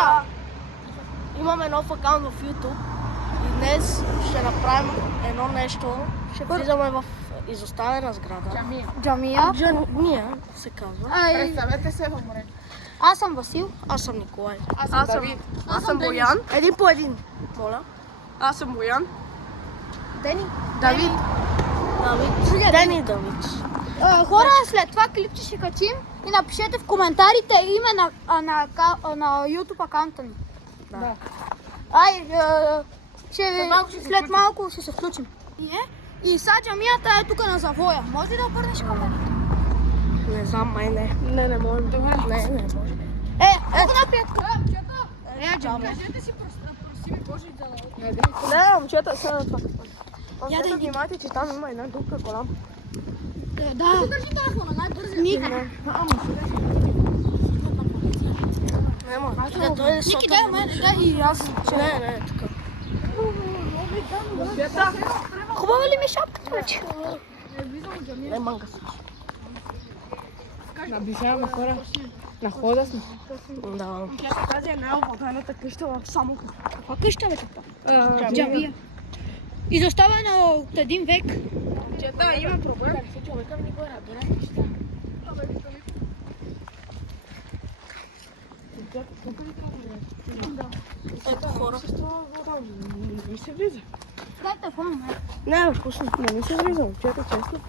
Хора, имаме нов акаунт в YouTube и днес ще направим едно нещо. Ще влизаме в изоставена сграда. Джамия. Джамия се казва. Представете се, умре. Аз съм Васил. Аз съм Николай. Аз съм Давид. Аз съм Боян. Един по един. Моля. Аз съм Боян. Дени. Давид. Давид. Дени и Давид. Хора, след това клипче ще качим и напишете в коментарите име на YouTube акаунта ни. Да. След малко ще се включим. И сега джамията е тук на завоя. Може ли да обърнеш камерата? Не знам, май не. Не може. Не може. Много напред. Джамия. Кажете си, проси ми Боже да Не, момчета, сега на това. Я да Момчета, внимайте, че там има една дупка голяма. Да. Държи телефона, най-бързия. Ника. Нема. Той е Ники, дай мен, дай и аз. Не, така. Хубава ли ми шапката вече? Не манга се. Наближаваме хора. На хода сме. Да. Тази е най-обладаната къща в Самоков. Каква къща бе това? Джамия. Изоставена от един век. Да, има проблем. Ето хора. Не ми се влиза. Дай телефона, ме. Не, вкусно. Не ми се влиза, момчета, честно.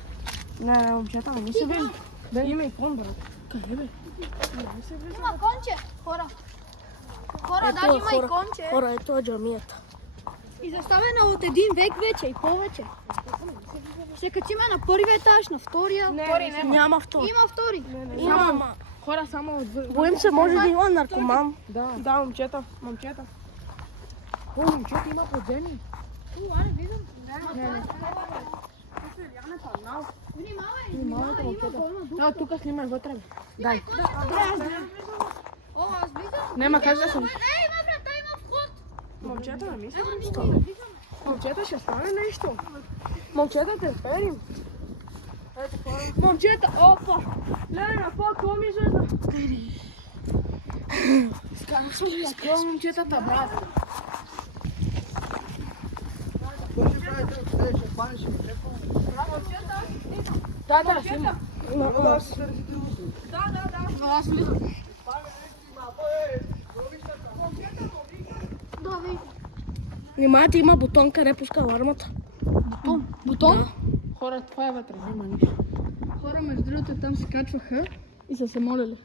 Не, момчета, не ми се влиза. Да, има и кон, брат. Къде бе? Не ми се влиза. Има конче, хора. Хора, даже има и конче. Хора, ето е джамията. Изоставена от един век вече и повече. Ще качиме на първия етаж, на втория. Няма втори. Има втори. Има. Хора, само отвън. Боим се, може да има наркоман. Да, момчета. О, момчета, има подземни. Внимавай, има болна духа. Да, тук снимай вътре. Дай. О, аз влизам. Нема как да съм. Има врата, има вход. Момчета, не мисля. Момчета, ще стане нещо. Момчета, те перим. Момчета, опа! Лена, какво ми жена? Скъм момчетата, брат. Да, снимам. Но аз влизам. Давай. Внимавайте, има бутон, къде пуска алармата. Бутон? Хора, това е вътре, няма нищо. Хора, между другото, там се качваха и са се молили.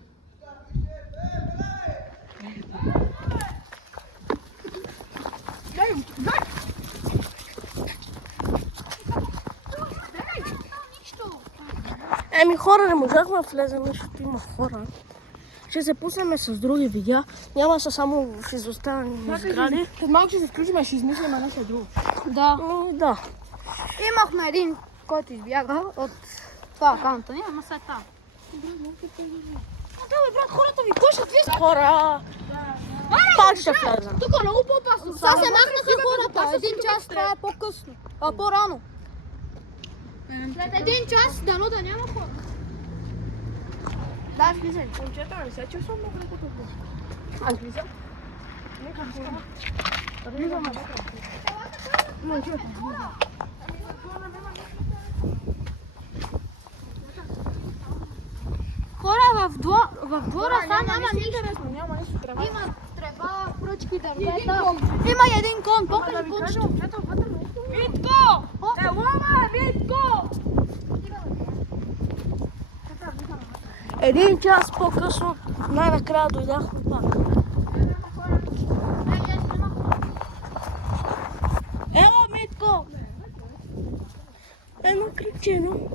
Еми хора, не можахме да влезем, защото има хора. Ще се пуснем с други видеа. Няма са само в изоставени сгради. След малко ще се включим и ще измислим нещо друго. Да. Да. Имахме един, който избяга от това акаунта ни, ама след това. Да, бе, брат, хората ми пушат, вие сте. Хора, пак ще влезем. Тук е много по-опасно. Сега се махнаха хората. Един час това е по-късно. По-рано. След един час дано да няма хора. Да, влизай. Момчета, не се чувствам много леко тук. Аз влизам. Влизам, момчета. Хора, в двора сега няма нищо. Интересно, няма нищо трева. Има трева, пръчки, дървета. Има и един кон. Покажи кончето. Витко! Елома, Витко! Един час по-късно, най-накрая дойдахме пак. Ела, Митко! Едно кричено.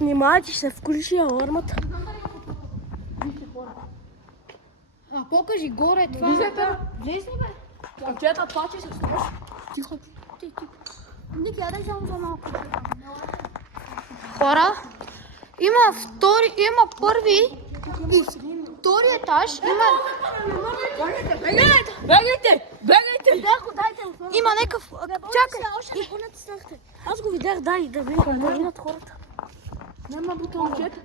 Внимавайте, ще се включи алармата. Покажи горе това. Влезли, бе. Момчета, плаче се снимаш. Тихо. Ники, дай само за малко. Хора, има първи и втори етаж. Бегайте! Дай телефона. Има някакъв... Чакай. Аз го видях, дай да видят хората. Няма бутончета.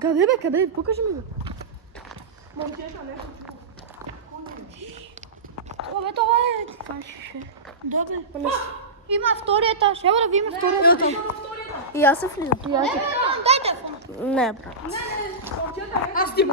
Къде бе, къде? Покажи ми го. Момчета, нещо Абе, това е... Това ще... Да, бе. Има втори етаж. Ще да ви има втори етаж. И аз се влизам. Дайте телефона. Не, брат. Аз ти